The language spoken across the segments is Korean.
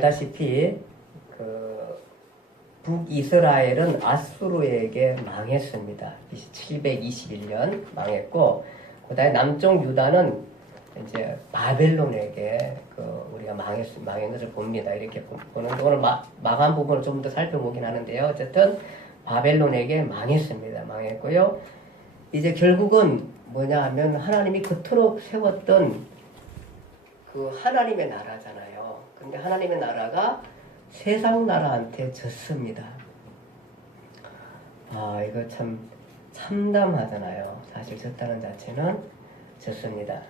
알다시피 북이스라엘은 아수르에게 망했습니다. 721년 망했고, 그다음에 남쪽 유다는 이제 바벨론에게 우리가 망한 것을 봅니다. 이렇게 보는데 오늘 망한 부분을 좀 더 살펴보긴 하는데요. 어쨌든 바벨론에게 망했습니다. 망했고요. 이제 결국은 뭐냐 하면 하나님이 그토록 세웠던 그 하나님의 나라잖아요. 근데 하나님의 나라가 세상 나라한테 졌습니다. 아, 이거 참 참담하잖아요. 사실 졌다는 자체는 졌습니다.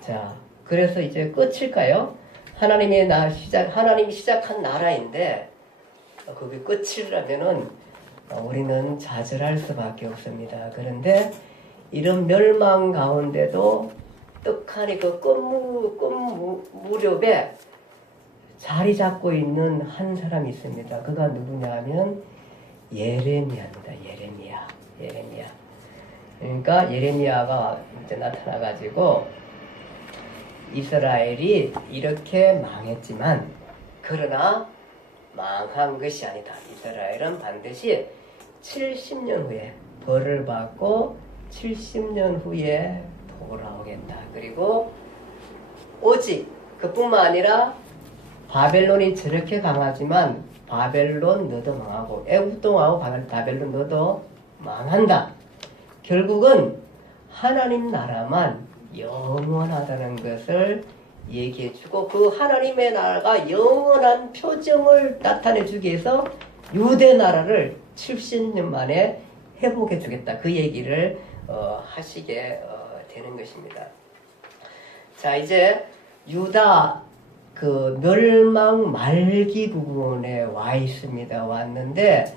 자, 그래서 이제 끝일까요? 하나님이 시작한 나라인데 그게 끝이라면은 우리는 좌절할 수밖에 없습니다. 그런데 이런 멸망 가운데도 떡하니 그 끝 무렵에 자리 잡고 있는 한 사람이 있습니다. 그가 누구냐 하면 예레미야입니다. 예레미야. 그러니까 예레미야가 이제 나타나가지고 이스라엘이 이렇게 망했지만 그러나 망한 것이 아니다. 이스라엘은 반드시 70년 후에 벌을 받고 70년 후에 돌아오겠다. 그리고 오직 그뿐만 아니라 바벨론이 저렇게 강하지만 바벨론 너도 망하고 애굽도 망하고 바벨론 너도 망한다. 결국은 하나님 나라만 영원하다는 것을 얘기해주고 그 하나님의 나라가 영원한 표정을 나타내주기 위해서 유대 나라를 70년 만에 회복해주겠다. 그 얘기를 하시게 되는 것입니다. 자, 이제 유다 그 멸망 말기 부분에 와 있습니다. 왔는데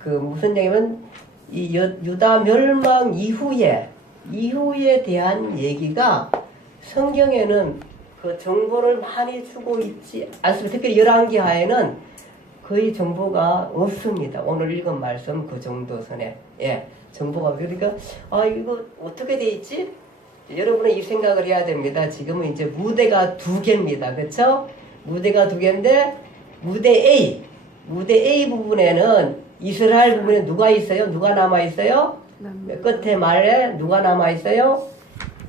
그 무슨 얘기면 이 유다 멸망 이후에 대한 얘기가 성경에는 그 정보를 많이 주고 있지 않습니다. 특히 열왕기하에는 거의 정보가 없습니다. 오늘 읽은 말씀 그 정도 선에 정보가 그러니까 이거 어떻게 돼 있지? 여러분은 이 생각을 해야 됩니다. 지금은 이제 무대가 2개입니다. 그렇죠? 무대가 2개인데 무대 A 부분에는 이스라엘 부분에 누가 있어요? 누가 남아 있어요? 끝에 말에 누가 남아 있어요?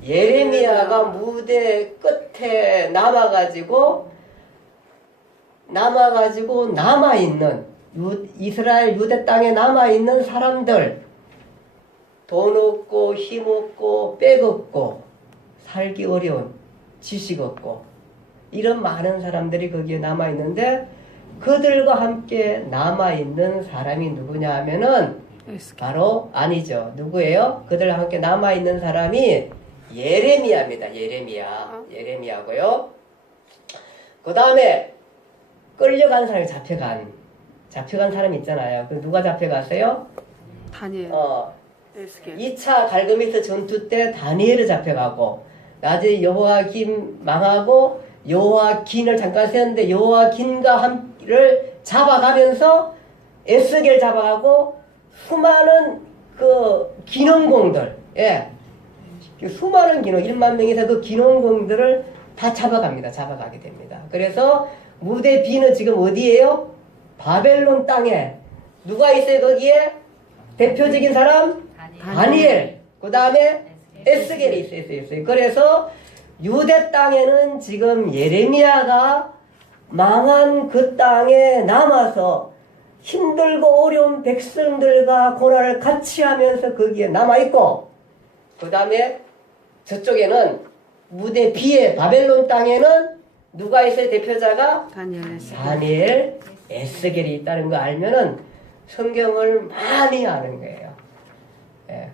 예레미야가 무대 끝에 남아가지고 남아있는 이스라엘 유대 땅에 남아있는 사람들 돈 없고 힘 없고 빽 없고 살기 어려운 지식 없고 이런 많은 사람들이 거기에 남아있는데 그들과 함께 남아있는 사람이 누구냐 하면은 바로 아니죠. 누구예요? 그들과 함께 남아있는 사람이 예레미야입니다. 예레미야고요. 그 다음에 끌려간 사람이 잡혀간 사람이 있잖아요. 그 누가 잡혀갔어요? 다니엘. 2차 갈그미스 전투 때 다니엘을 잡혀가고 나중에 여호야김 망하고 여호야긴을 잠깐 세웠는데 여호야긴과 함을 잡아가면서 에스겔 잡아가고 수많은 그 기농공들 수많은 1만 명이서 그 기농공들을 다 잡아가게 됩니다. 그래서 무대 B는 지금 어디예요? 바벨론 땅에 누가 있어요? 거기에 대표적인 사람? 다니엘. 그 다음에 에스겔이 있어요. 그래서 유대 땅에는 지금 예레미야가 망한 그 땅에 남아서 힘들고 어려운 백성들과 고난을 같이 하면서 거기에 남아있고 그 다음에 저쪽에는 무대 B의 바벨론 땅에는 누가 있어요? 대표자가? 다니엘, 에스겔이 있다는 거 알면은 성경을 많이 아는 거예요.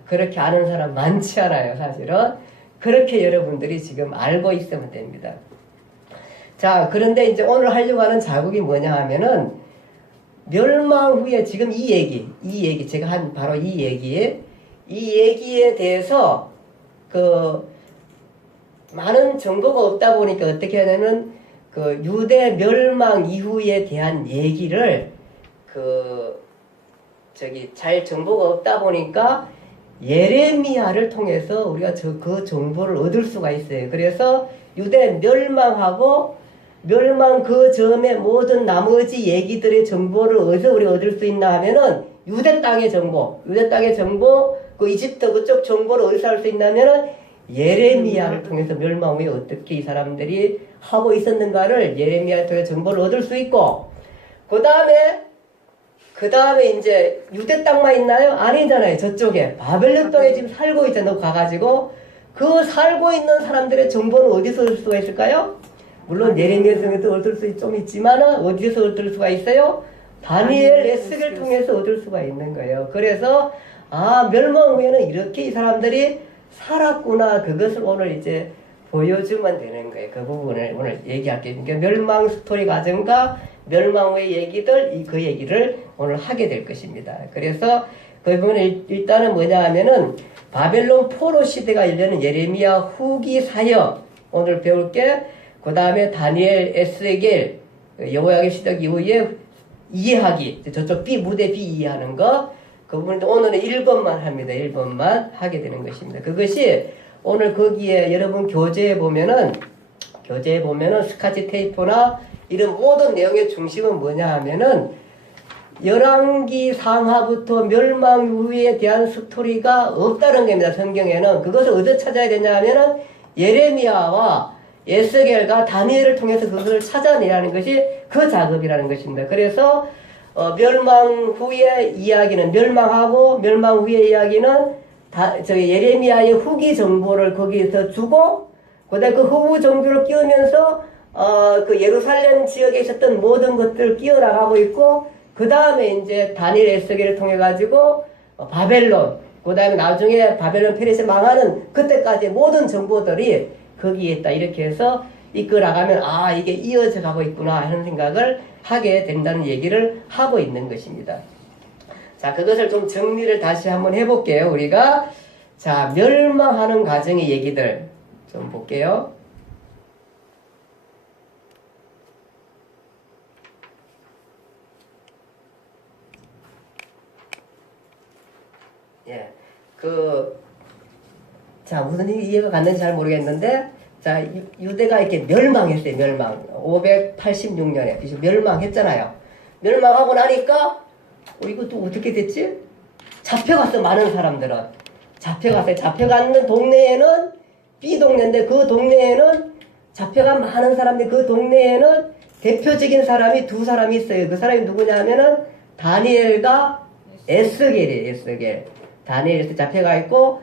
그렇게 아는 사람 많지 않아요, 사실은. 그렇게 여러분들이 지금 알고 있으면 됩니다. 자, 그런데 이제 오늘 하려고 하는 자국이 뭐냐 하면은 멸망 후에 지금 이 얘기, 제가 한 바로 이 얘기에 대해서 많은 정보가 없다 보니까 어떻게 하냐면 유대 멸망 이후에 대한 얘기를 잘 정보가 없다 보니까 예레미야를 통해서 우리가 그 정보를 얻을 수가 있어요. 그래서 유대 멸망하고 멸망 그 점의 모든 나머지 얘기들의 정보를 어디서 우리 얻을 수 있나 하면은 유대 땅의 정보, 그 이집트 그쪽 정보를 어디서 할 수 있냐면은 예레미야를 통해서 멸망 후에 어떻게 이 사람들이 하고 있었는가를 예레미야를 통해 정보를 얻을 수 있고, 그 다음에 이제 유대 땅만 있나요? 아니잖아요. 저쪽에 바벨론 땅에 지금 살고 있잖아요. 가가지고 그 살고 있는 사람들의 정보는 어디서 얻을 수가 있을까요? 물론 예레미야에서도 얻을 수 좀 있지만 어디서 얻을 수가 있어요? 다니엘, 에스겔을 통해서 얻을 수가 있는 거예요. 그래서 멸망 후에는 이렇게 이 사람들이 살았구나, 그것을 오늘 이제 보여주면 되는 거예요. 그 부분을 오늘 얘기할게요. 그러니까 멸망 스토리 과정과 멸망 후의 얘기들, 그 얘기를 오늘 하게 될 것입니다. 그래서 그 부분은 일단은 뭐냐 하면은 바벨론 포로 시대가 열리는 예레미야 후기 사역 오늘 배울게. 그 다음에 다니엘, 에스겔, 여호야긴 시대 이후에 이해하기, 저쪽 무대 B 이해하는 거, 그 부분도 오늘은 1번만 합니다. 1번만 하게 되는 것입니다. 그것이 오늘 거기에 여러분 교재에 보면은 스카치 테이프나 이런 모든 내용의 중심은 뭐냐 하면은 열왕기 상하부터 멸망 후에 대한 스토리가 없다는 겁니다. 성경에는. 그것을 어디서 찾아야 되냐 하면은 예레미야와 에스겔과 다니엘을 통해서 그것을 찾아내라는 것이 그 작업이라는 것입니다. 그래서 멸망 후의 이야기는 멸망하고 멸망 후의 이야기는 예레미야의 후기 정보를 거기에서 주고, 그다음에 그 후기 정보를 끼우면서 그 예루살렘 지역에 있었던 모든 것들을 끼워나가고 있고, 그 다음에 이제 다니엘, 에스겔을 통해 가지고 바벨론, 그 다음에 나중에 바벨론 페르시아 망하는 그때까지 모든 정보들이 거기에 있다. 이렇게 해서 이끌어가면 이게 이어져 가고 있구나 하는 생각을 하게 된다는 얘기를 하고 있는 것입니다. 자, 그것을 좀 정리를 다시 한번 해볼게요. 우리가 자, 멸망하는 과정의 얘기들 좀 볼게요. 자, 무슨 이해가 갔는지 잘 모르겠는데, 자, 유대가 이렇게 멸망했어요. 멸망. 586년에 멸망했잖아요. 멸망하고 나니까 이것도 어떻게 됐지? 잡혀갔어. 많은 사람들은 잡혀갔어요. 잡혀가는 동네에는 B 동네인데, 그 동네에는 잡혀간 많은 사람들, 그 동네에는 대표적인 사람이 두 사람이 있어요. 그 사람이 누구냐 하면은 다니엘과 에스겔이에요. 에스겔. 다니엘에서 잡혀가 있고,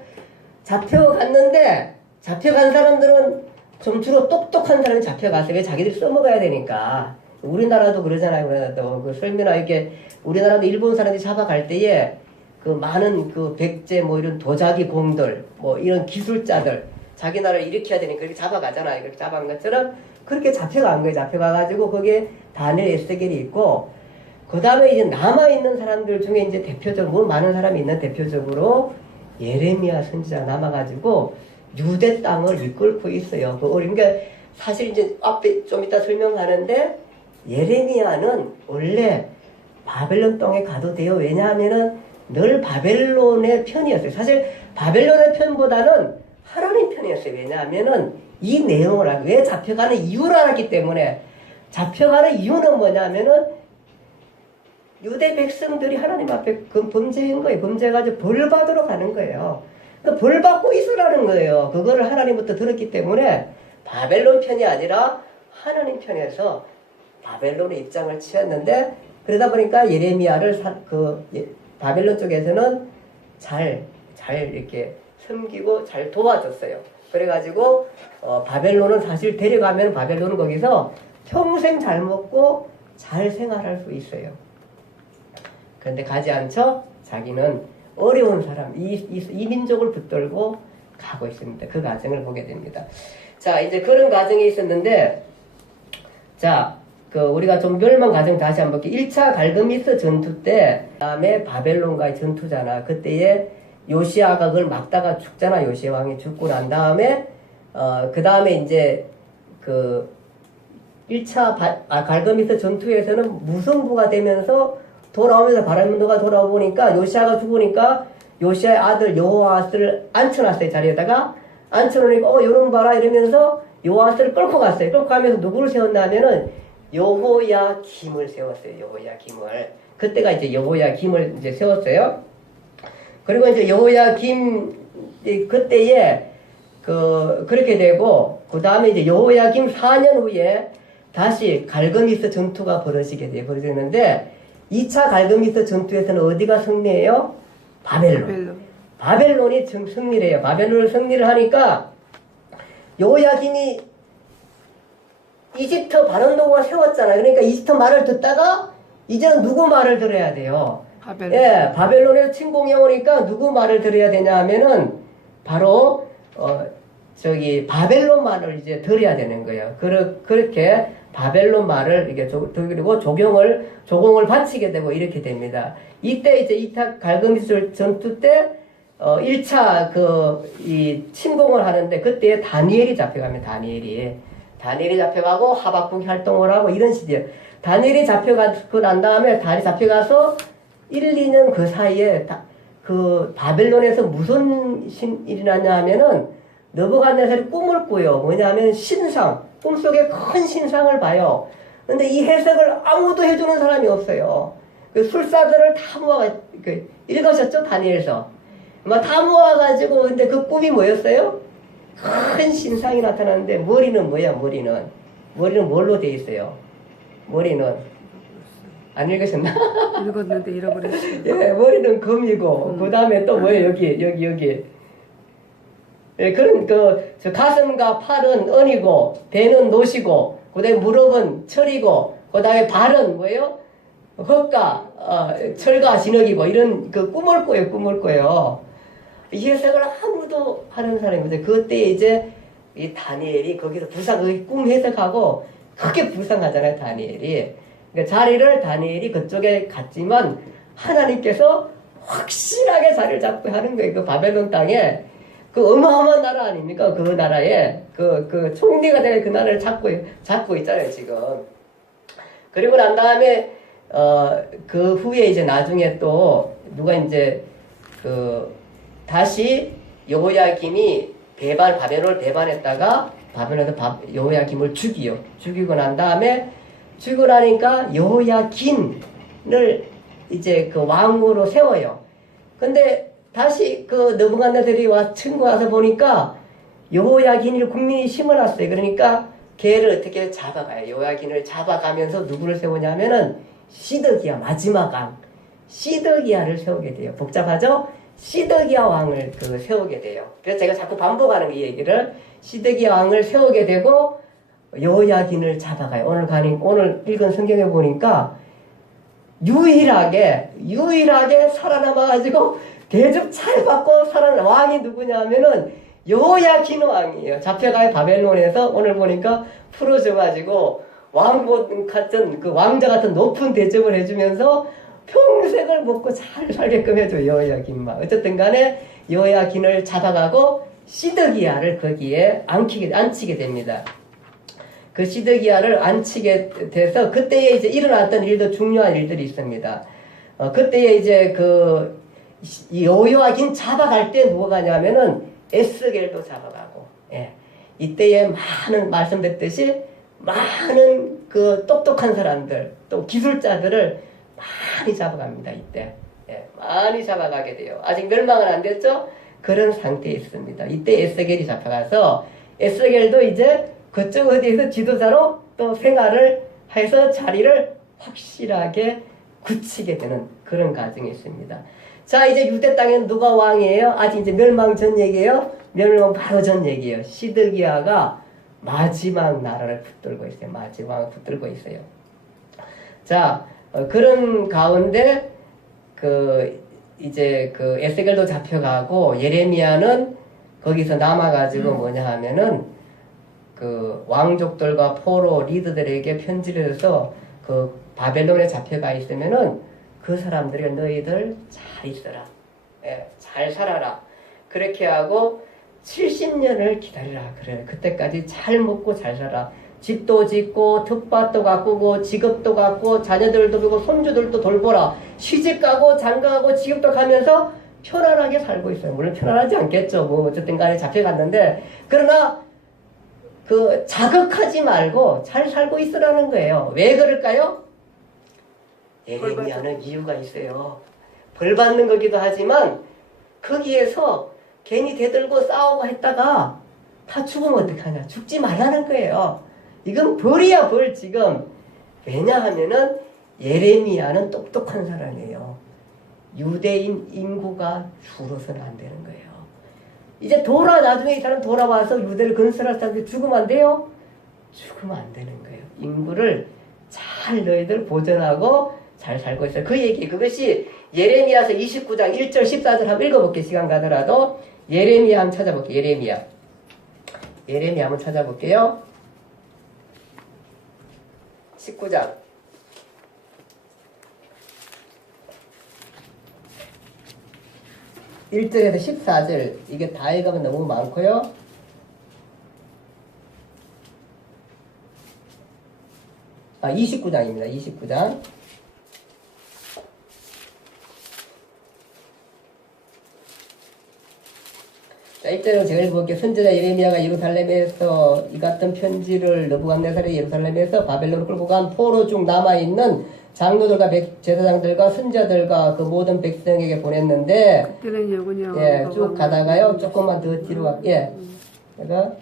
잡혀갔는데 잡혀간 사람들은 좀 주로 똑똑한 사람이 잡혀갔어요. 왜? 자기들이 써먹어야 되니까. 우리나라도 그러잖아요. 우리나라도 그 설명하 이렇게 우리나라도 일본 사람들이 잡아갈 때에 그 많은 그 백제 뭐 이런 도자기 공들 뭐 이런 기술자들 자기 나라를 일으켜야 되니까 그렇게 잡아가잖아요. 그렇게 잡아간 것처럼 그렇게 잡혀간 거예요. 잡혀가가지고 거기에 다니엘, 에스겔이 있고, 그 다음에 이제 남아있는 사람들 중에 이제 대표적으로, 뭐 많은 사람이 있는 대표적으로 예레미야 선지자 남아가지고 유대 땅을 이끌고 있어요. 그러니까 사실 이제 앞에 좀 이따 설명하는데 예레미야는 원래 바벨론 땅에 가도 돼요. 왜냐하면은 늘 바벨론의 편이었어요. 사실 바벨론의 편보다는 하나님 편이었어요. 왜냐하면은 이 내용을 왜 잡혀가는 이유를 알았기 때문에. 잡혀가는 이유는 뭐냐면은 유대 백성들이 하나님 앞에 범죄한 거예요. 범죄해가지고 벌 받으러 가는 거예요. 그러니까 벌 받고 있으라는 거예요. 그거를 하나님부터 들었기 때문에 바벨론 편이 아니라 하나님 편에서 바벨론의 입장을 취했는데, 그러다 보니까 예레미야를 바벨론 쪽에서는 잘 이렇게 섬기고 잘 도와줬어요. 그래가지고 바벨론은 사실 데려가면 바벨론은 거기서 평생 잘 먹고 잘 생활할 수 있어요. 그런데 가지 않죠? 자기는 어려운 사람, 이 민족을 붙들고 가고 있습니다. 그 과정을 보게 됩니다. 자, 이제 그런 과정이 있었는데, 자, 우리가 좀 멸망 과정 다시 한번 볼게요. 1차 갈그미스 전투 때, 그 다음에 바벨론과의 전투잖아. 그때에 요시아가 그걸 막다가 죽잖아. 요시아 왕이 죽고 난 다음에, 그 다음에 이제, 1차 갈그미스 전투에서는 무승부가 되면서 돌아오면서 바람문도가 돌아오니까 요시아가 죽으니까 요시아의 아들 여호아스를 앉혀놨어요. 자리에다가 앉혀놓으니까 요런 봐라 이러면서 요아스를 끌고 갔어요. 끌고 가면서 누구를 세웠냐면은 여호야김을 세웠어요. 여호야김을. 그때가 이제 여호야김을 이제 세웠어요. 그리고 이제 여호야김 그때에 그렇게 되고 그 다음에 이제 여호야김 4년 후에 다시 갈그미스 전투가 벌어지는데 2차 갈그미스 전투에서는 어디가 승리해요? 바벨론이 승리를 해요. 바벨론을 승리를 하니까 여호야김이 이집트 바론노가 세웠잖아요. 그러니까 이집트 말을 듣다가 이제는 누구 말을 들어야 돼요? 예, 바벨론에 침공해 오니까 누구 말을 들어야 되냐 하면은 바로 바벨론 말을 이제 들어야 되는 거예요. 그렇게 바벨론 말을 이게 그리고 조공을 바치게 되고 이렇게 됩니다. 이때 이제 이타 갈그미스 전투 때 1차 이 침공을 하는데 그때 다니엘이 잡혀갑니다. 다니엘이 잡혀가고 하박국이 활동을 하고 이런 시기에 다니엘이 잡혀가고 난 다음에 다니엘이 잡혀가서 1, 2년 그 사이에 바벨론에서 무슨 일이 났냐 하면은 느부갓네살이 꿈을 꾸요. 뭐냐면 신상, 꿈속에 큰 신상을 봐요. 근데 이 해석을 아무도 해주는 사람이 없어요. 그 술사들을 다 읽으셨죠? 다니엘서. 다 모아가지고, 근데 그 꿈이 뭐였어요? 큰 신상이 나타나는데, 머리는 뭐야, 머리는? 머리는 뭘로 돼 있어요? 머리는? 안 읽으셨나? 읽었는데 잃어버렸어요. 예, 머리는 금이고, 그 다음에 또 뭐예요? 여기. 예, 저 가슴과 팔은 은이고, 배는 노시고, 그 다음에 무릎은 철이고, 그 다음에 발은 뭐예요? 흙과, 철과 진흙이고, 이런 꿈을 꿔요. 이 해석을 아무도 하는 사람이 없어요. 그때 이제 이 다니엘이 거기서 꿈 해석하고 크게 부상하잖아요, 다니엘이. 그러니까 자리를 다니엘이 그쪽에 갔지만 하나님께서 확실하게 자리를 잡고 하는 거예요. 그 바벨론 땅에. 어마어마한 나라 아닙니까? 그 나라에. 총리가 되어 그 나라를 잡고 있잖아요, 지금. 그리고 난 다음에, 그 후에 이제 나중에 또 누가 이제 다시 여호야김이 바벨론을 배반했다가 바벨론에서 여호야김을 죽이고 난 다음에 죽이고 나니까 여호야긴을 이제 왕으로 세워요. 근데 다시 느부갓네살이 친구 와서 보니까 여호야긴을 국민이 심어놨어요. 그러니까 걔를 어떻게 잡아가요. 여호야긴을 잡아가면서 누구를 세우냐면은 시드기야, 마지막 왕 시드기야를 세우게 돼요. 복잡하죠? 시드기야 왕을 세우게 돼요. 그래서 제가 자꾸 반복하는 이 얘기를 시드기야 왕을 세우게 되고 여호야긴을 잡아가요. 오늘 읽은 성경에 보니까 유일하게 살아남아가지고 대접 잘 받고 살아난 왕이 누구냐면은 여호야긴 왕이에요. 잡혀가요. 바벨론에서 오늘 보니까 풀어져가지고 왕 같은 왕자 같은 높은 대접을 해주면서 평생을 먹고 잘 살게끔 해줘요. 여호야긴만. 어쨌든 간에 여호야긴을 잡아가고 시드기야를 거기에 앉히게 됩니다. 그 시드기야를 앉히게 돼서 그때에 이제 일어났던 일도 중요한 일들이 있습니다. 그때에 이제 여호야긴 잡아갈 때 누가 가냐면은 에스겔도 잡아가고, 예. 이때에 말씀드렸듯이 많은 똑똑한 사람들, 또 기술자들을 많이 잡아갑니다, 이때. 예, 많이 잡아가게 돼요. 아직 멸망은 안 됐죠? 그런 상태에 있습니다. 이때 에스겔이 잡혀가서, 에스겔도 이제 그쪽 어디에서 지도자로 또 생활을 해서 자리를 확실하게 굳히게 되는 그런 과정이 있습니다. 자, 이제 유대 땅에는 누가 왕이에요? 아직 이제 멸망 전 얘기예요? 멸망 바로 전 얘기예요. 시드기야가 마지막 나라를 붙들고 있어요. 마지막을 붙들고 있어요. 자, 그런 가운데 이제 에스겔도 잡혀가고 예레미야는 거기서 남아가지고 뭐냐 하면은 왕족들과 포로 리더들에게 편지를 해서 바벨론에 잡혀가 있으면은 그 사람들이 너희들 잘 있어라. 예, 잘 살아라. 그렇게 하고 70년을 기다리라. 그래. 그때까지 잘 먹고 잘 살아. 집도 짓고 텃밭도 가꾸고 직업도 갖고 자녀들도 보고 손주들도 돌보라. 시집가고 장가가고 직업도 가면서 편안하게 살고 있어요. 물론 편안하지 않겠죠. 어쨌든 간에 잡혀갔는데 그러나 그 자극하지 말고 잘 살고 있으라는 거예요. 왜 그럴까요? 예레미야는 이유가 있어요. 벌 받는 거기도 하지만 거기에서 괜히 대들고 싸우고 했다가 다 죽으면 어떡하냐. 죽지 말라는 거예요. 이건 벌이야 벌 지금. 왜냐하면은 예레미야는 똑똑한 사람이에요. 유대인 인구가 줄어서는 안 되는 거예요. 이제 나중에 이 사람 돌아와서 유대를 건설할 사람들이 죽으면 안 돼요? 죽으면 안 되는 거예요. 인구를 잘 너희들 보존하고 잘 살고 있어요. 그 얘기, 그것이 예레미야서 29장 1절 14절 한번 읽어볼게요. 시간 가더라도. 예레미야 한번 찾아볼게요. 예레미야 한번 찾아볼게요. 19장 1절에서 14절 이게 다 읽으면 너무 많고요. 아 29장입니다. 29장 자 1절로 제가 읽어볼게요. 선지자 예레미야가 예루살렘에서 이 같은 편지를 느부갓네살이 예루살렘에서 바벨론을 끌고 간 포로 중 남아있는 장로들과 제사장들과 선지자들과 그 모든 백성에게 보냈는데 그때는 예군이요. 예, 쭉 가다가요. 조금만 더 뒤로 예. 내가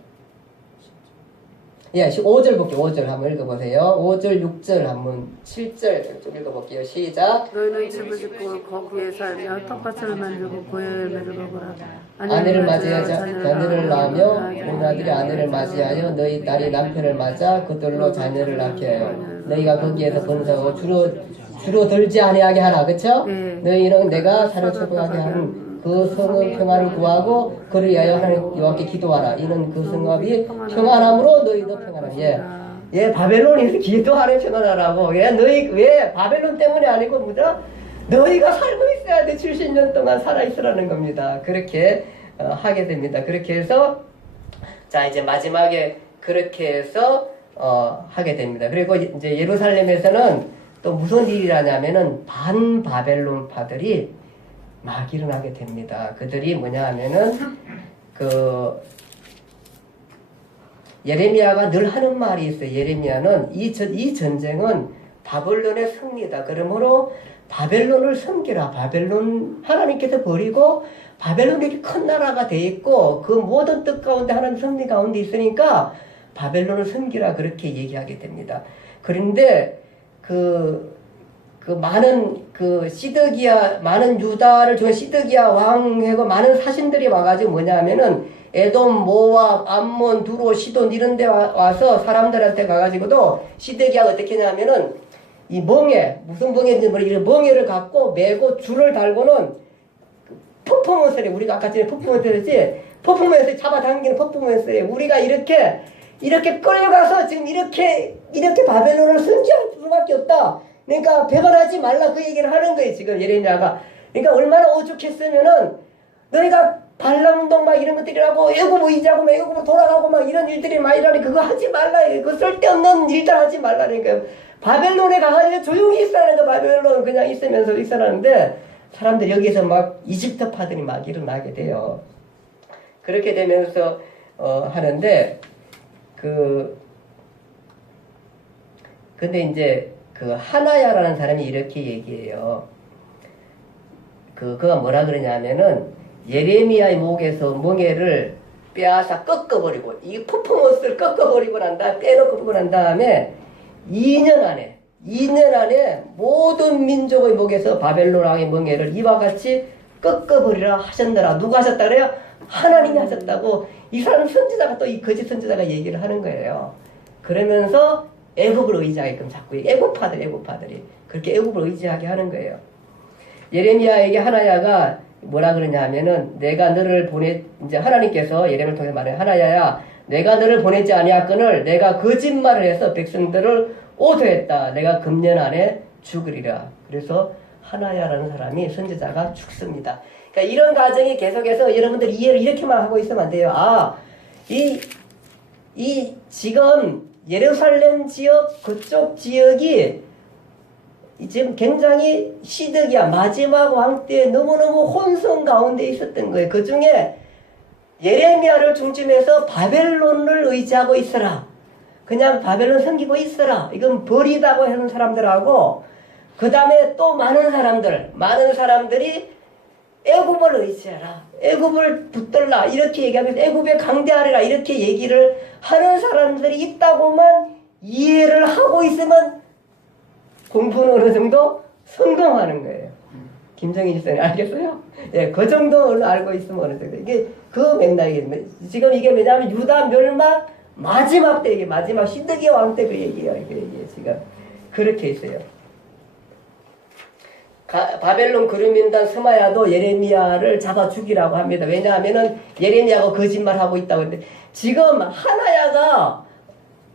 5절 볼게요. 5절 한번 읽어보세요. 5절, 6절 한번 7절 좀 읽어볼게요. 시작. 너희는 집을 짓고 거기에 살며 텃밭을 만들고 고의 열매를 먹으라. 아내를 맞이하여 자녀를 낳으며 우리 아들이 아내를 맞이하여 너희 딸이 남편을 맞아 그들로 자녀를 낳게 하여 너희가 거기에서 번성하고 주로 들지 아니하게 하라. 그쵸? 너희는 내가 살을 처분하게 하는 그 성의 평안을 구하고 그를 위하여 하나님 여호와께 기도하라. 이는 그 성읍이 평안함으로 너희도 평안하라. 예, 바벨론에서 기도하는 평안하라고. 왜 바벨론 때문이 아니고 뭐죠? 너희가 살고 있어야 돼. 70년 동안 살아있으라는 겁니다. 그렇게 하게 됩니다. 그렇게 해서 자 이제 마지막에 그렇게 해서 하게 됩니다. 그리고 이제 예루살렘에서는 또 무슨 일이라냐면은 반바벨론파들이 막 일어나게 됩니다. 그들이 뭐냐 하면은 그 예레미야가 늘 하는 말이 있어요. 예레미야는 이 전쟁은 바벨론의 승리다. 그러므로 바벨론을 섬기라. 바벨론 하나님께서 버리고 바벨론이 이렇게 큰 나라가 돼 있고 그 모든 뜻 가운데 하나님 승리 가운데 있으니까 바벨론을 섬기라. 그렇게 얘기하게 됩니다. 그런데 그 많은 많은 유다를 중에 시드기야 왕하고 많은 사신들이 와가지고 뭐냐 하면은 에돔, 모압, 암몬, 두로, 시돈 이런 데 와서 사람들한테 가가지고도 시드기야가 어떻게 하냐면은 이 멍에, 무슨 멍에인지 모르겠지만 멍에를 갖고 메고 줄을 달고는 퍼포먼스래. 우리가 아까 전에 퍼포먼스였지? 퍼포먼스 잡아당기는 퍼포먼스래. 우리가 이렇게 끌려가서 지금 이렇게 바벨론을 승리할 수밖에 없다. 그러니까 배반하지 말라 그 얘기를 하는 거예요. 지금 예레미야가. 그러니까 얼마나 오죽했으면은 너희가 발람운동 막 이런 것들이라고 애굽 의지하고 막 애굽으로 돌아가고 막 이런 일들이 많이 일어나니 그거 하지 말라. 그 쓸데없는 일들 하지 말라니까요. 바벨론에 가가지고 조용히 있으라는 거. 바벨론 그냥 있으면서 있으라는데 사람들 여기서 막 이집트파들이 막 일어나게 돼요. 그렇게 되면서 하는데 근데 이제 그 하나야라는 사람이 이렇게 얘기해요. 그가 뭐라 그러냐면은 예레미야의 목에서 멍에를 빼앗아 꺾어버리고 이 퍼포먼스를 꺾어버리고 빼놓고 난 다음에 2년 안에 모든 민족의 목에서 바벨론 왕의 멍에를 이와 같이 꺾어버리라 하셨더라. 누가 하셨다 그래요? 하나님이 하셨다고 이 사람 선지자가 또 이 거짓 선지자가 얘기를 하는 거예요. 그러면서 애굽을 의지하게끔 자꾸 애굽파들이 그렇게 애굽을 의지하게 하는 거예요. 예레미야에게 하나야가 뭐라 그러냐 하면은 내가 너를 이제 하나님께서 예레미야를 통해 말해 하나야야 내가 너를 보내지 아니하거늘 내가 거짓말을 해서 백성들을 오도했다. 내가 금년 안에 죽으리라. 그래서 하나야라는 사람이 선지자가 죽습니다. 그러니까 이런 과정이 계속해서 여러분들 이해를 이렇게만 하고 있으면 안 돼요. 이 지금 예루살렘 지역 그쪽 지역이 지금 굉장히 시드기야 마지막 왕 때 너무너무 혼성 가운데 있었던 거예요. 그 중에 예레미야를 중심해서 바벨론을 의지하고 있어라. 그냥 바벨론 섬기고 있어라. 이건 버리다고 하는 사람들하고 그 다음에 또 많은 사람들이 애굽을 의지해라. 애굽을 붙들라. 이렇게 얘기하면서 애굽에 강대하리라. 이렇게 얘기를 하는 사람들이 있다고만 이해를 하고 있으면 공부는 어느 정도 성공하는 거예요. 김정희 집사님 알겠어요? 예, 그 정도를 알고 있으면 어느 정도. 이게 그 맥락이에요. 지금 이게 왜냐하면 유다 멸망 마지막 때, 이게 마지막 시드기야 왕 때 그 얘기예요. 이게 지금 그렇게 있어요. 바벨론 그루민단 스마야도 예레미야를 잡아 죽이라고 합니다. 왜냐하면은 예레미야가 거짓말하고 있다고 했는데 지금 하나야가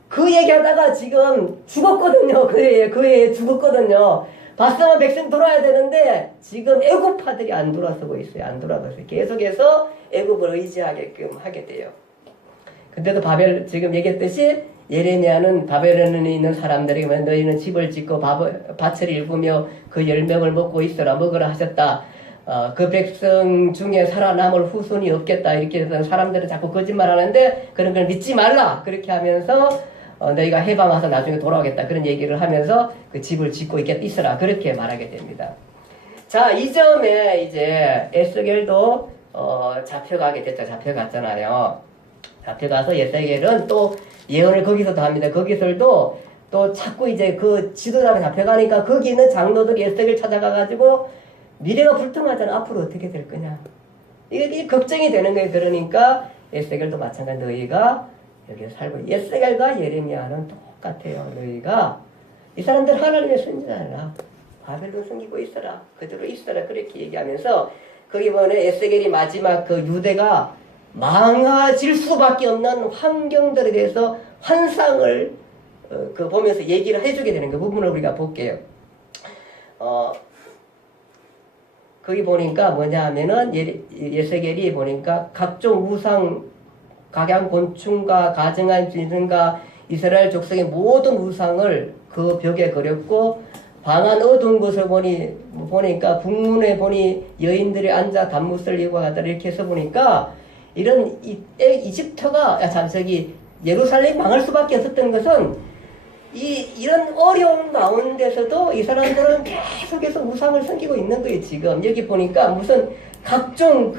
그 얘기하다가 지금 죽었거든요. 그 해에 죽었거든요. 바스만 백성 돌아야 되는데 지금 애굽파들이 안 돌아서고 있어요. 안 돌아가서 계속해서 애굽을 의지하게끔 하게 돼요. 근데도 지금 얘기했듯이 예레미야는 바벨론에 있는 사람들에게 너희는 집을 짓고 밭을 일구며 그 10명을 먹고 있어라 먹으라 하셨다. 그 백성 중에 살아남을 후손이 없겠다. 이렇게 해서 사람들은 자꾸 거짓말하는데 그런 걸 믿지 말라. 그렇게 하면서 너희가 해방 와서 나중에 돌아오겠다. 그런 얘기를 하면서 그 집을 짓고 있어라. 그렇게 말하게 됩니다. 자, 이 점에 이제 에스겔도 잡혀가게 됐죠. 잡혀갔잖아요. 잡혀가서 에스겔은 또 예언을 거기서도 합니다. 거기서도 또 자꾸 이제 그 지도자가 잡혀가니까 거기 있는 장로들이 에스겔 찾아가가지고 미래가 불통하잖아. 앞으로 어떻게 될 거냐. 이게 걱정이 되는 거예요. 그러니까 에스겔도 마찬가지 너희가 여기에 살고 에스겔과 예레미야는 똑같아요. 너희가 이 사람들 하나님의 선지자라. 바벨론 숨기고 있어라. 그대로 있어라. 그렇게 얘기하면서 거기 보면 에스겔이 마지막 그 유대가 망가질 수밖에 없는 환경들에 대해서 환상을 그 보면서 얘기를 해주게 되는 그 부분을 우리가 볼게요. 거기 보니까 뭐냐 하면은 에스겔이 보니까 각종 우상 각양 곤충과 가증한 짐승과 이스라엘 족속의 모든 우상을 그 벽에 그렸고 방안 어두운 곳을 보니까 북문에 보니 여인들이 앉아 단무스를 이고 가더라. 이렇게 해서 보니까 이런 이집트가 예루살렘이 망할 수밖에 없었던 것은 이런 어려운 가운데서도 이 사람들은 계속해서 우상을 섬기고 있는 거예요. 지금 여기 보니까 무슨 각종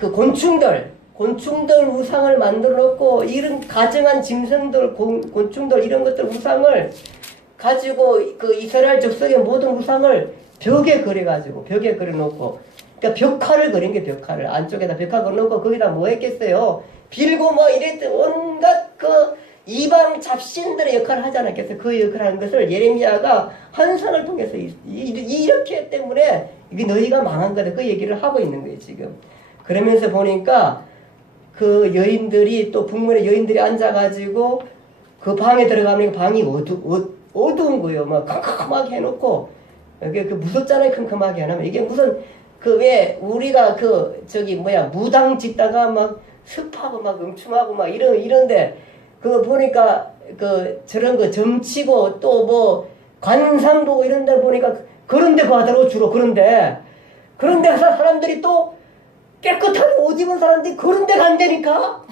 곤충들 우상을 만들어 놓고 이런 가증한 짐승들 곤충들 이런 것들 우상을 가지고 그 이스라엘 족속의 모든 우상을 벽에 그려 놓고 그러니까 벽화를 그린 게 벽화를 안쪽에다 벽화 그려 놓고 거기다 뭐 했겠어요? 빌고 뭐 이랬던 온갖 그 이방 잡신들의 역할을 하지 않았겠어요? 그 역할을 하는 것을 예레미야가 환상을 통해서 이렇게 때문에 이게 너희가 망한 거다. 그 얘기를 하고 있는 거예요, 지금. 그러면서 보니까 그 여인들이 또 북문에 여인들이 앉아가지고 그 방에 들어가면 방이 어두운 거예요. 막 캄캄하게 해놓고 이게 무섭잖아요. 캄캄하게 해놓으면 이게 무슨 왜 우리가 무당 짓다가 막 습하고 막 음침하고 막 이런데 그거 보니까 저런 거 점치고 또 뭐 관상 보고 이런 데 보니까 그런 데 가더라고 주로 그런데 사람들이 또 깨끗한 옷 입은 사람들이 그런 데 간다니까?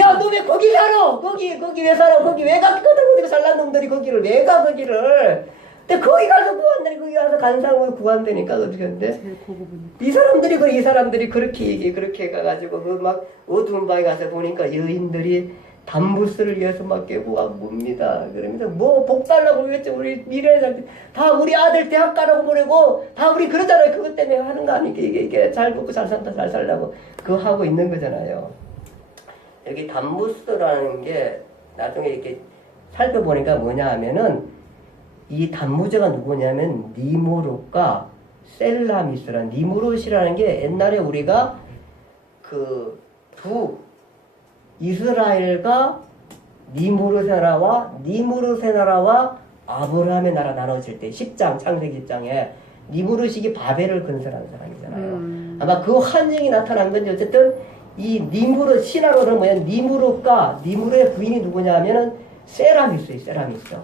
야, 너 왜 거기 살아? 거기 왜 살아? 거기 왜 가? 깨끗한 옷 입고 살란 놈들이 거기를 왜 가? 거기를. 근데 거기 가서 구한다니, 거기 가서 간상을 구한다니까, 어떻게 하는데? 이 사람들이 그렇게 가가지고, 막 어두운 방에 가서 보니까 여인들이 단부스를 위해서 막 깨고 옵니다. 그러면서 뭐 복 달라고 그랬죠. 우리 미래에 다 우리 아들 대학 가라고 보내고 다 우리 그러잖아요. 그것 때문에 하는 거 아니까 이게 잘 먹고 잘 산다 잘 살라고 그거 하고 있는 거잖아요. 여기 단부스라는 게 나중에 이렇게 살펴보니까 뭐냐 하면은 이 단무제가 누구냐면 니무롯과 셀라미스라는 니무롯이라는 게 옛날에 우리가 이스라엘과 니무롯의 나라와 아브라함의 나라 나눠질 때 10장 창세기 10장에 니무롯이 바벨을 건설한 사람이잖아요. 아마 그 환영이 나타난 건지 어쨌든 이 니무롯 신화로는 뭐냐 니무롯과 니무롯의 부인이 누구냐 하면은 세라미스예요. 세라미스.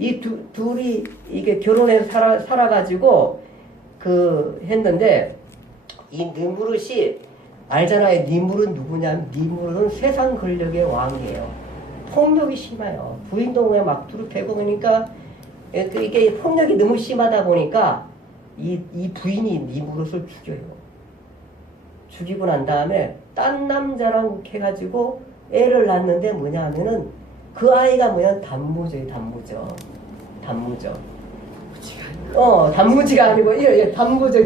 이 둘이 이게 결혼해서 살아가지고 했는데 이 느무릇이 알잖아요. 니물은 누구냐면 니물은 세상 권력의 왕이에요. 폭력이 심해요. 부인동에 막 두루패고 그러니까 이게 폭력이 너무 심하다 보니까 이 부인이 니무릇을 죽여요. 죽이고 난 다음에 딴 남자랑 해가지고 애를 낳는데 뭐냐 하면은 그 아이가 뭐냐 단무저예요. 단무저. 단무지가 아니고 예, 단무저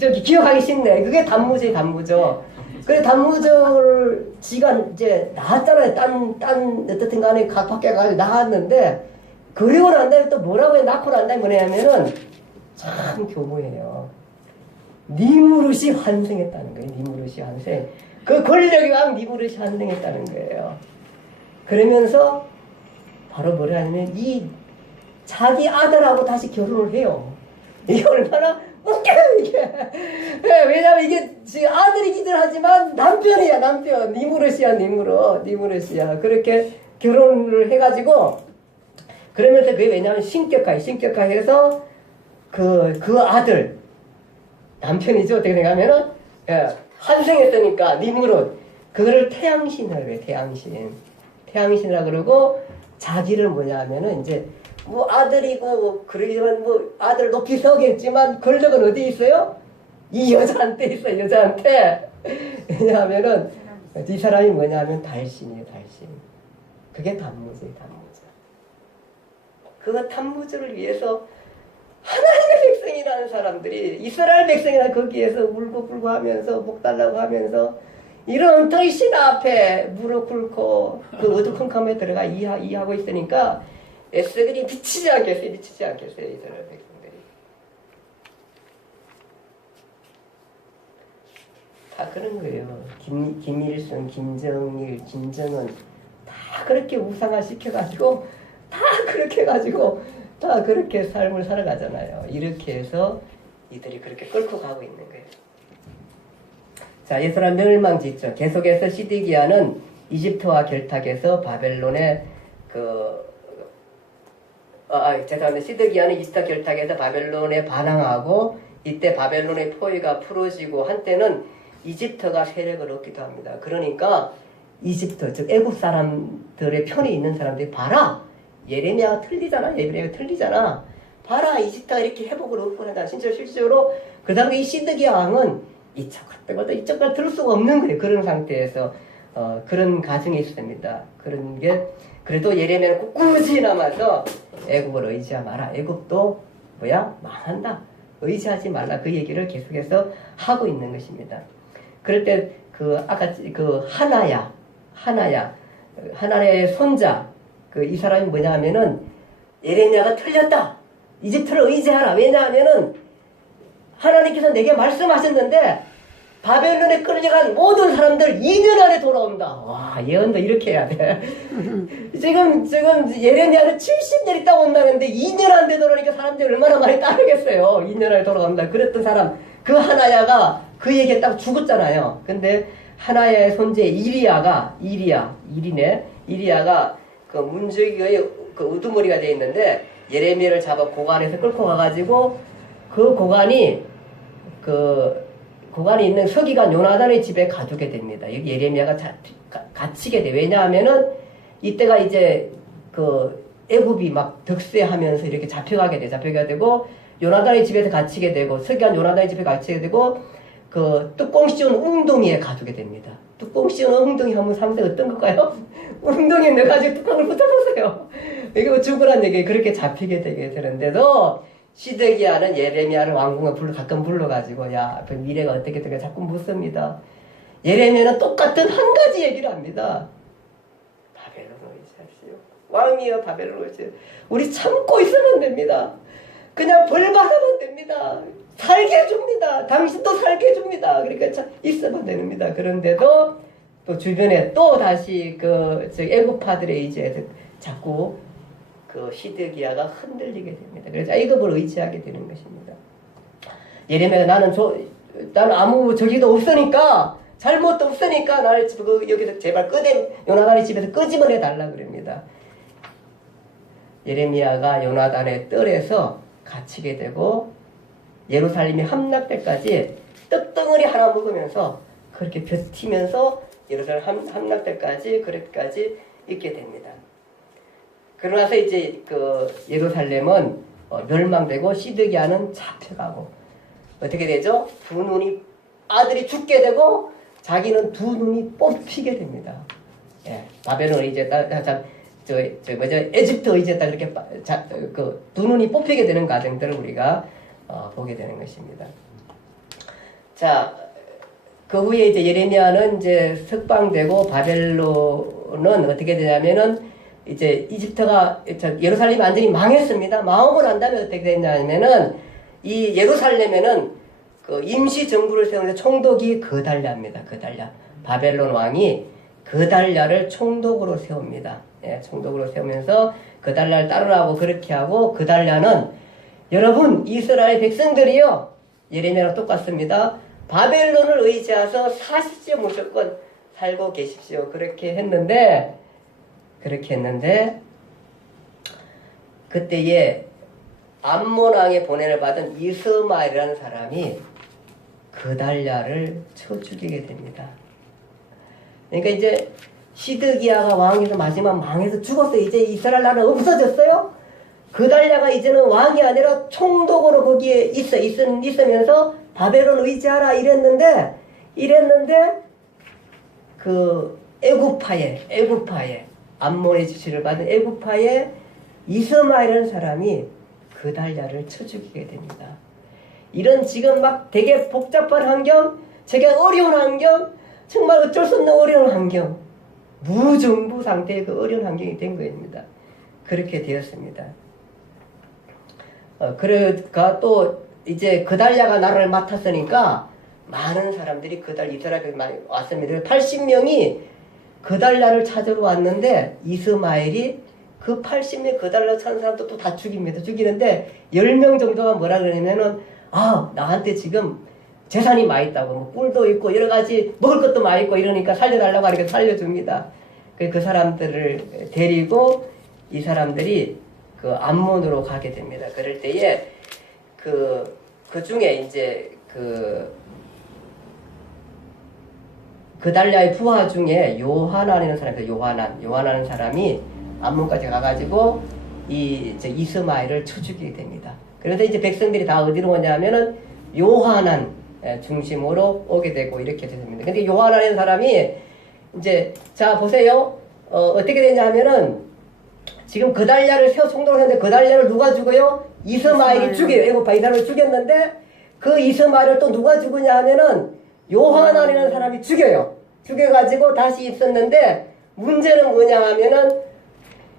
저기 기억하기 쉽네. 그게 단무저. 그래 단무저를 지가 이제 낳았잖아요. 딴 어떻든 간에 각 밖에 가서 낳았는데 그리고 난 다음에 또 뭐라고 해 낳고 난 다음에 뭐냐면은 참 교묘해요. 니무릇이 환생했다는 거예요. 니무릇이 환생. 그 권력이 왕 니무릇이 환생했다는 거예요. 그러면서 바로 뭐라 하냐면 이 자기 아들하고 다시 결혼을 해요. 이게 얼마나 웃겨요 이게. 왜냐면 이게 지금 아들이기도 하지만 남편이야 남편. 니무릇이야. 그렇게 결혼을 해가지고 그러면서 그게 왜냐면 신격화해서 그 아들 남편이죠. 어떻게 생각하면은 환생했으니까 니무릇 그거를 태양신이라고 해요. 태양신이라 그러고 자기를 뭐냐 하면은 이제 뭐 아들이고 그러지만 뭐 아들 높이 서겠지만 권력은 어디 있어요? 이 여자한테 있어요. 여자한테. 왜냐하면은 이 사람이 뭐냐면 달신이에요. 그게 단무저예요. 그 단무저를 위해서 하나님의 백성이라는 사람들이 이스라엘 백성이라 거기에서 울고 불고 하면서 목 달라고 하면서 이런 신 앞에 무릎 꿇고 그 어두컴컴에 들어가 이해하고 있으니까 에스겔이 미치지 않겠어요. 이스라엘 백성들이. 다 그런 거예요. 김일성, 김정일, 김정은 다 그렇게 우상화 시켜가지고 다 그렇게 해가지고 다 그렇게 삶을 살아가잖아요. 이렇게 해서 이들이 그렇게 끌고 가고 있는 거예요. 자, 이스라엘 멸망지죠. 계속해서 시드기야는 이집트와 결탁해서 바벨론의 시드기야는 이집트와 결탁해서 바벨론에 반항하고 이때 바벨론의 포위가 풀어지고 한때는 이집트가 세력을 얻기도 합니다. 그러니까 이집트, 즉 애국 사람들의 편에 있는 사람들이 봐라! 예레미야가 틀리잖아. 봐라! 이집트가 이렇게 회복을 얻고 한다. 실제로 그 다음에 이 시드기야 왕은 이쪽 갔다 들을 수가 없는 거예요. 그런 상태에서 그런 가정이 있습니다. 그런 게 그래도 예레미야는 꿋꿋이 남아서 애국을 의지하지 마라. 애국도 망한다. 의지하지 말라. 그 얘기를 계속해서 하고 있는 것입니다. 그럴 때 아까 하나야의 손자 이 사람이 뭐냐 하면은 예레미야가 틀렸다. 이집트를 의지하라. 왜냐하면은 하나님께서 내게 말씀하셨는데 바벨론에 끌려간 모든 사람들 2년 안에 돌아온다. 와, 예언도 이렇게 해야 돼. 지금 예레미야는 70년 있다고 온다는데 2년 안에 돌아오니까 사람들이 얼마나 많이 따르겠어요. 2년 안에 돌아온다. 그랬던 사람 그 하나야가 그 얘기에 딱 죽었잖아요. 근데 하나야의 손재 이리야가 그 문지기의 그 우두머리가 되어 있는데 예레미야를 잡아 고관에서 끌고 가가지고 그 고관이 있는 서기관 요나단의 집에 가두게 됩니다. 여기 예레미야가 갇히게 돼. 왜냐하면은 이때가 이제 애굽이 막 득세하면서 이렇게 잡혀가게 되고 요나단의 집에서 갇히게 되고 서기관 요나단의 집에 갇히게 되고 뚜껑 씌운 웅덩이에 가두게 됩니다. 뚜껑 씌운 웅덩이 하면 상대 어떤 걸까요? 웅덩이에 넣어가지고 뚜껑을 붙여보세요. 이거 죽으란 얘기 그렇게 잡히게 되게 되는데도 시드기야는 예레미야를 왕궁에 가끔 불러가지고 그 미래가 어떻게 될까 자꾸 묻습니다. 예레미야는 똑같은 한 가지 얘기를 합니다. 바벨론을 의지하시오. 왕이여 바벨론을 의지하시오. 우리 참고 있으면 됩니다. 그냥 벌 받으면 됩니다. 살게 해줍니다. 당신도 살게 해줍니다. 그러니까 있으면 됩니다. 그런데도 또 주변에 또 다시 애국파들에 의지해서 자꾸 시드기야가 흔들리게 됩니다. 그래서 애굽을 의지하게 되는 것입니다. 예레미야가 나는 아무 저기도 없으니까 잘못도 없으니까 나를 여기서 제발 요나단의 집에서 끄집어내 달라 그럽니다. 예레미야가 요나단의 뜰에서 갇히게 되고 예루살렘이 함락때까지 떡덩어리 하나 먹으면서 그렇게 버티면서 예루살렘 함락때까지 그렇게까지 있게 됩니다. 그러고 나서 이제 그 예루살렘은 멸망되고 시드기야는 잡혀가고 어떻게 되죠? 두 눈이 아들이 죽게 되고 자기는 두 눈이 뽑히게 됩니다. 예, 바벨론 의지했다, 에집트 의지했다 그렇게 그 두 눈이 뽑히게 되는 과정들을 우리가 보게 되는 것입니다. 자, 그 후에 이제 예레미야는 이제 석방되고 바벨론은 어떻게 되냐면은 이제 이집트가 예루살렘이 완전히 망했습니다. 망하고 난 다음에 어떻게 됐냐면은 이 예루살렘에는 그 임시 정부를 세우는데 총독이 그달랴입니다. 그달랴. 바벨론 왕이 그달랴를 총독으로 세웁니다. 예, 총독으로 세우면서 그달랴를 따르라고 그렇게 하고 그달랴는 여러분 이스라엘 백성들이요 예레미야랑 똑같습니다. 바벨론을 의지해서 사십시오 무조건 살고 계십시오 그렇게 했는데 그때에 암몬 왕의 보냄을 받은 이스마엘이라는 사람이 그달랴를 쳐 죽이게 됩니다. 그러니까 이제 시드기야가 왕에서 마지막 망해서 죽었어요. 이제 이스라엘 나라는 없어졌어요. 그달랴가 이제는 왕이 아니라 총독으로 거기에 있으면서 바벨론 의지하라 이랬는데 그 애굽파에 암몬의 지시를 받은 애굽파에 이스마엘이라는 사람이 그달랴를 쳐 죽이게 됩니다. 이런 지금 막 되게 복잡한 환경, 되게 어려운 환경, 정말 어쩔 수 없는 어려운 환경, 무정부 상태의 그 어려운 환경이 된 겁니다. 그렇게 되었습니다. 그러니까 또 이제 그달랴가 나라를 맡았으니까 많은 사람들이 이스라엘에 많이 왔습니다. 80명이 그달랴를 찾으러 왔는데 이스마엘이 그 80명 그달랴 찾은 사람도 또 다 죽입니다. 죽이는데 10명 정도가 뭐라 그러냐면은 나한테 지금 재산이 많이 있다고 뭐 꿀도 있고 여러 가지 먹을 것도 많이 있고 이러니까 살려달라고 하니까 살려줍니다. 그 사람들을 데리고 이 사람들이 그 암몬으로 가게 됩니다. 그럴 때에 그 중에 이제 그달랴의 부하 중에 요하난이라는 사람이 있어요. 요하난이라는 사람이 암몬까지 가가지고 이스마엘을 쳐 죽이게 됩니다. 그래서 이제 백성들이 다 어디로 오냐면은 요하난 중심으로 오게 되고 이렇게 됐습니다. 근데 요하난이라는 사람이 이제 자 보세요. 어떻게 되냐면은 지금 그달랴를 총독으로 했는데 그달랴를 누가 죽어요? 이스마엘이 죽여요. 애굽파 이 사람을 죽였는데 그 이스마엘을 또 누가 죽으냐 하면은 요하난이라는 사람이 죽여요. 죽여가지고 다시 있었는데 문제는 뭐냐 하면은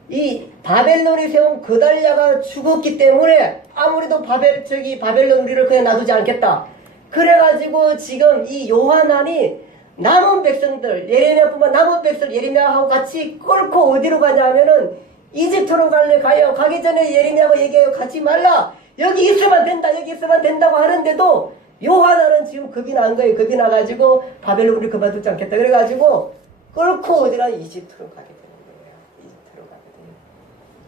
이 바벨론이 세운 그달랴가 죽었기 때문에 아무래도 바벨론 우리를 그냥 놔두지 않겠다. 그래가지고 지금 이 요하난이 남은 백성들 예레미야뿐만 남은 백성들 예레미야하고 같이 끌고 어디로 가냐면은 이집트로 가요. 가기 전에 예레미야가 얘기해요. 가지 말라. 여기 있으면 된다. 여기 있으면 된다고 하는데도 요하나는 지금 겁이 난 거예요. 겁이 나가지고 바벨론 우리 그만두지 않겠다. 그래가지고 끌고 어디라 이집트로 가게 되는 거예요. 이집트로 가게 돼요.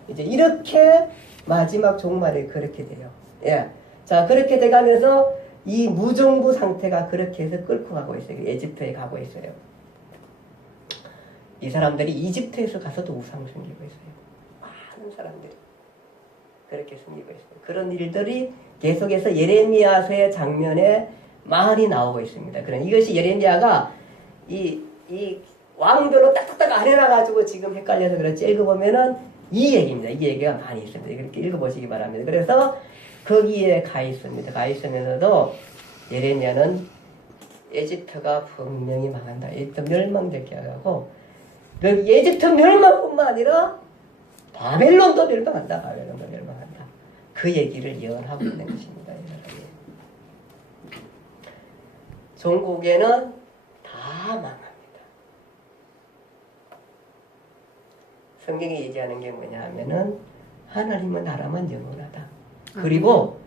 이제 이렇게 마지막 종말에 그렇게 돼요. 예. 자, 그렇게 돼가면서 이 무정부 상태가 그렇게 해서 끌고 가고 있어요. 에집트에 가고 있어요. 이 사람들이 이집트에서 가서도 우상을 섬기고 있어요. 많은 사람들이 그렇게 섬기고 있어요. 그런 일들이 계속해서 예레미야서의 장면에 많이 나오고 있습니다. 그런 이것이 예레미야가 이 왕별로 딱딱딱 안 해놔가지고 지금 헷갈려서 그렇지 읽어보면은 이 얘기입니다. 이 얘기가 많이 있습니다. 이렇게 읽어보시기 바랍니다. 그래서 거기에 가 있습니다. 가 있으면서도 예레미야는 에집트가 분명히 망한다. 에집트 멸망되게 하고 에집트 멸망뿐만 아니라 바벨론도 멸망한다. 바벨론도 멸망한다. 그 얘기를 예언하고 있는 것입니다. 종국에는 다 망합니다. 성경이 얘기하는 게 뭐냐 하면은 하나님의 나라만 영원하다. 그리고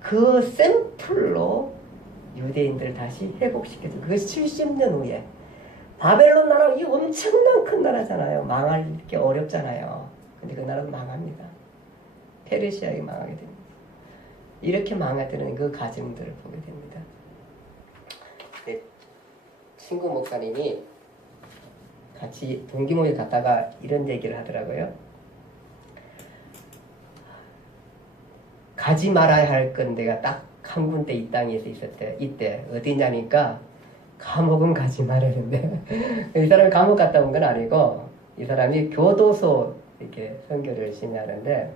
그 샘플로 유대인들을 다시 회복시켜줘. 그것이 70년 후에 바벨론 나라 이 엄청난 큰 나라잖아요. 망할 게 어렵잖아요. 근데 그 나라도 망합니다. 페르시아에 망하게 됩니다. 이렇게 망가뜨리는 그 가정들을 보게 됩니다. 네, 친구 목사님이 같이 동기모임 갔다가 이런 얘기를 하더라고요. 가지 말아야 할 건 내가 딱 한 군데 이 땅에 있었대. 이때 어디냐니까 감옥은 가지 말았는데 이 사람이 감옥 갔다 온 건 아니고 이 사람이 교도소 이렇게 선교를 열심히 하는데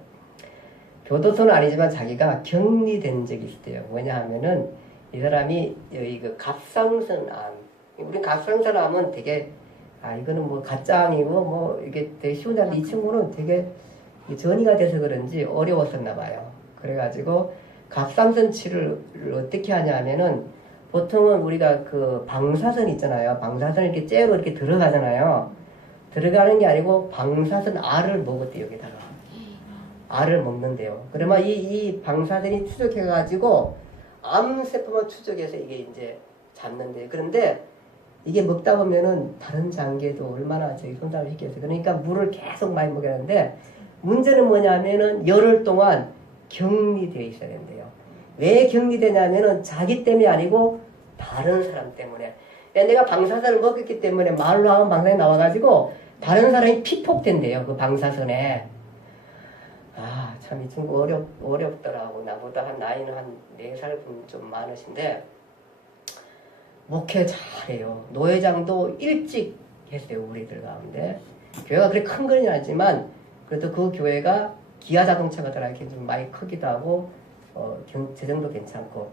교도소는 아니지만 자기가 격리된 적이 있대요. 뭐냐 하면은 이 사람이 여기 그 갑상선암, 우리 갑상선암은 되게 이거는 뭐 가짜이고 뭐 이게 되게 쉬운 자인데 이 친구는 되게 전이가 돼서 그런지 어려웠었나 봐요. 그래가지고 갑상선 치료를 어떻게 하냐면은 보통은 우리가 그 방사선 있잖아요. 방사선 이렇게 째로 이렇게 들어가잖아요. 들어가는 게 아니고 방사선 알을 먹었대요, 여기다가. 알을 먹는데요. 그러면 이 방사선이 추적해가지고 암세포만 추적해서 이게 이제 잡는데요. 그런데 이게 먹다 보면은 다른 장기에도 얼마나 손상을 시켰어요. 그러니까 물을 계속 많이 먹여야 하는데 문제는 뭐냐면은 열흘 동안 격리되어 있어야 된대요. 왜 격리되냐면은 자기 때문이 아니고 다른 사람 때문에. 내가 방사선을 먹었기 때문에 말로 하면 방사선이 나와가지고 다른 사람이 피폭된대요. 그 방사선에. 참 이 친구 어렵더라고. 나보다 나이는 한 4살 좀 많으신데 목회 잘해요. 노회장도 일찍 했어요. 우리들 가운데. 교회가 그렇게 큰 건 아니지만 그래도 그 교회가 기아 자동차가 이렇게 좀 많이 크기도 하고 재정도 괜찮고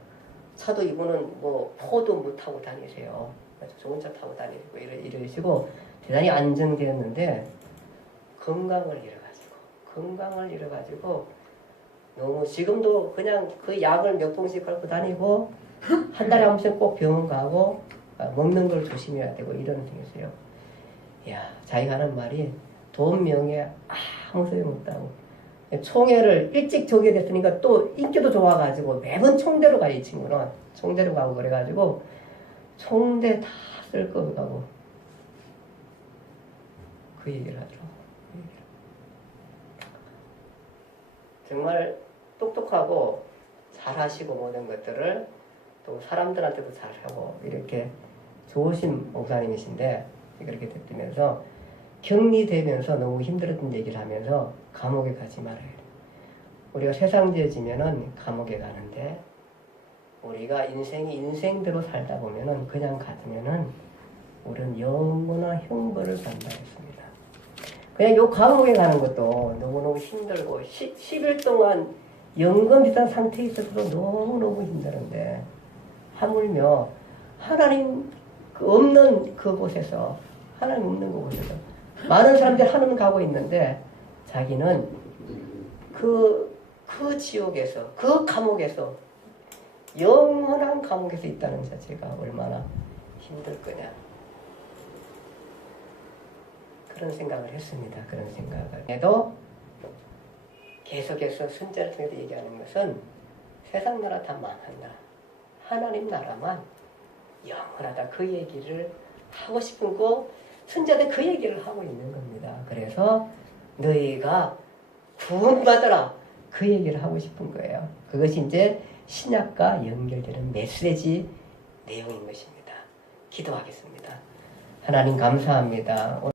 차도 이분은 뭐 포도 못 타고 다니세요. 좋은 차 타고 다니고 이러시고 대단히 안정되었는데 건강을 잃어가지고 너무 지금도 그냥 그 약을 몇 봉씩 갖고 다니고 한 달에 한 번씩 꼭 병원 가고 먹는 걸 조심해야 되고 이런 생각이세요. 자기가 하는 말이 돈 명예 아무 소용없다고. 총회를 일찍 조게 됐으니까 또 인기도 좋아가지고 매번 총대로 가요. 이 친구는 총대로 가고 그래가지고 총대 다 쓸 거 가고 그 얘기를 하더라고. 정말 똑똑하고 잘하시고 모든 것들을 또 사람들한테도 잘하고 이렇게 좋으신 목사님이신데 그렇게 됐면서 격리되면서 너무 힘들었던 얘기를 하면서 감옥에 가지 말아야 돼. 우리가 세상 지어지면은 감옥에 가는데 우리가 인생이 인생대로 살다 보면은 그냥 가두면은 우리는 영원한 형벌을 받는다 했습니다. 그냥 요 감옥에 가는 것도 너무너무 힘들고 10일 동안 연금 비슷한 상태에 있어서도 너무너무 힘들은데 하물며 하나님 없는 그곳에서 하나님 없는 그곳에서 많은 사람들이 하나님 가고 있는데 자기는 그 지옥에서 그 감옥에서 영원한 감옥에서 있다는 자체가 얼마나 힘들 거냐 그런 생각을 했습니다. 그런 생각을 해도 계속해서 순자를 통해서 얘기하는 것은 세상 나라 다 망한다. 하나님 나라만 영원하다. 그 얘기를 하고 싶은 거 순자들 그 얘기를 하고 있는 겁니다. 그래서 너희가 구원받아라. 그 얘기를 하고 싶은 거예요. 그것이 이제 신약과 연결되는 메시지 내용인 것입니다. 기도하겠습니다. 하나님 감사합니다.